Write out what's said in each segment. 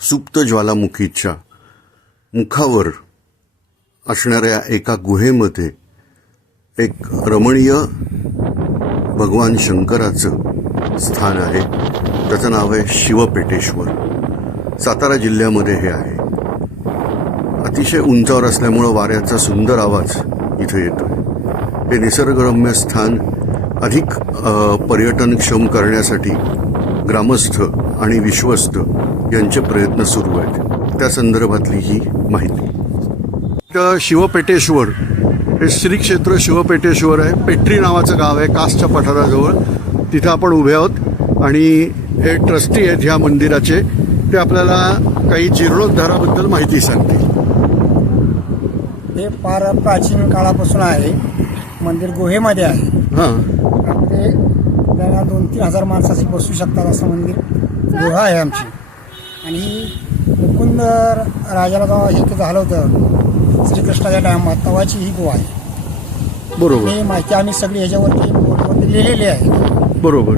सुप्त ज्वालामुखीच्या मुखावर असणाऱ्या एका गुहेमध्ये एक रमणीय भगवान शंकराचं स्थान आहे. त्याचं नाव आहे शिवपेटेश्वर. सातारा जिल्ह्यामध्ये हे आहे. अतिशय उंचावर असल्यामुळं वाऱ्याचा सुंदर आवाज इथं येतोय. हे निसर्गरम्य स्थान अधिक पर्यटनक्षम करण्यासाठी ग्रामस्थ आणि विश्वस्त यांचे प्रयत्न सुरू आहेत. त्या संदर्भातली ही माहिती. शिवपेटेश्वर हे श्री क्षेत्र शिवपेटेश्वर आहे. पेट्री नावाचं गाव आहे कासच्या पठाराजवळ. तिथं आपण उभे आहोत. आणि हे ट्रस्टी आहेत ह्या मंदिराचे. ते आपल्याला काही जीर्णोद्धाराबद्दल माहिती सांगतील. हे फार प्राचीन काळापासून आहे. मंदिर गुहेमध्ये आहे. हां. त्याला दोन तीन हजार माणसाची बसू शकतात असं मंदिर गुहा आहे आमची. आणि मुकुंद राजाला जेव्हा हे झालं होतं श्रीकृष्णाच्या टायमात तेव्हाची ही गुहा आहे. बरोबर. ही माहिती आम्ही सगळी ह्याच्यावरती बोर्डवरती लिहिलेली आहे. बरोबर.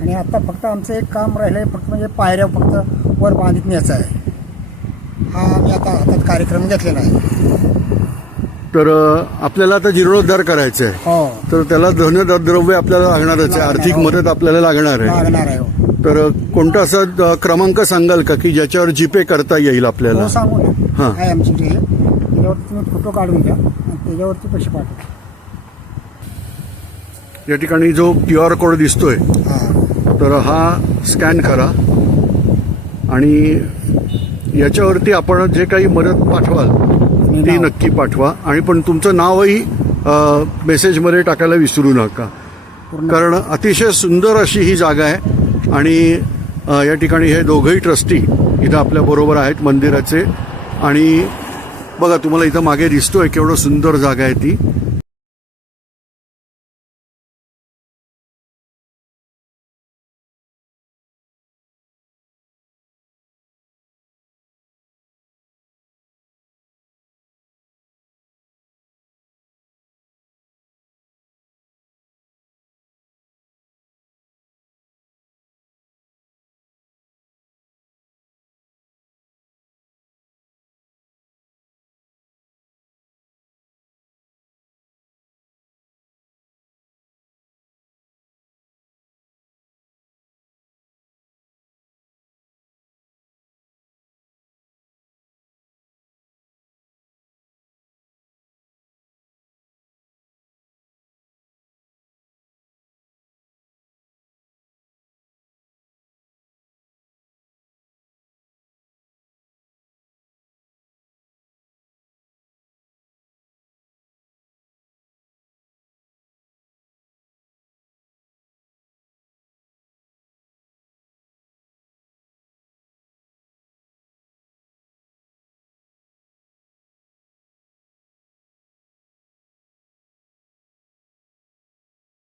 आणि आता फक्त आमचं एक काम राहिलं फक्त म्हणजे पायऱ्या फक्त वर बांधित न्यायचा आहे. हा आम्ही आता हातात कार्यक्रम घेतलेला आहे. तर आपल्याला आता जीर्णोद्धार करायचा आहे हो. तर त्याला धनद्रव्य आपल्याला लागणारच आहे. आर्थिक मदत आपल्याला लागणार आहे. लागणार आहे हो. तर कोणता असा क्रमांक सांगाल का की ज्याच्यावर जीपे करता येईल आपल्याला? हो सांगू ना. हां. आहे हे त्याच्यावरती तुम्ही फोटो काढून घ्या. आणि त्याच्यावरती पैसे पाठवा. या ठिकाणी जो क्यू आर कोड दिसतोय हां. तर हा स्कॅन करा. आणि याच्यावरती आपण जे काही मदत पाठवाल ती नाव. नक्की पाठवा. आणि पण तुमचं नावही अ, मेसेजमध्ये टाकायला विसरू नका. पूर्ण. कारण अतिशय सुंदर अशी ही जागा आहे. आणि या ठिकाणी हे दोघंही ट्रस्टी इथं आपल्याबरोबर आहेत मंदिराचे. आणि बघा तुम्हाला इथं मागे दिसतो आहे केवढं सुंदर जागा आहे ती.